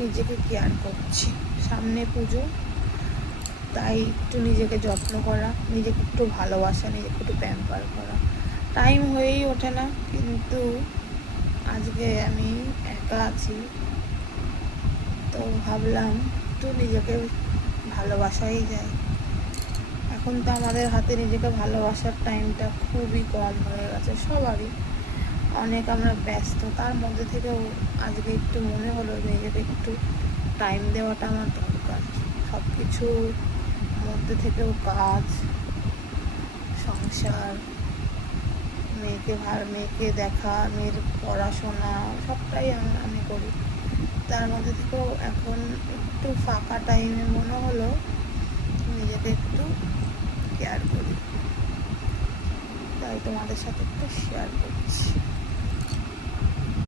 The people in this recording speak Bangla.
নিজেকে কেয়ার করছি। সামনে পুজো, তাই একটু নিজেকে যত্ন করা, নিজেকে একটু ভালোবাসা, নিজেকে একটু প্যাম্পার করা। টাইম হয়েই ওঠে না, কিন্তু আজকে আমি একা আছি, তো ভাবলাম একটু নিজেকে ভালোবাসাই যায়। এখন তো আমাদের হাতে নিজেকে ভালোবাসার টাইমটা খুবই কম হয়ে গেছে সবারই, অনেক আমরা ব্যস্ত। তার মধ্যে থেকেও আজকে একটু মনে হলো নিজেকে একটু টাইম দেওয়াটা আমার দরকার। সব কিছুর মধ্যে থেকেও কাজ, সংসার, মেয়েকে দেখা, মেয়ের পড়াশোনা সবটাই আমি করি। তার মধ্যে থেকেও এখন একটু ফাঁকা টাইমে মনে হলো নিজেকে একটু কেয়ার করি, তাই তোমাদের সাথে একটু শেয়ার করছি।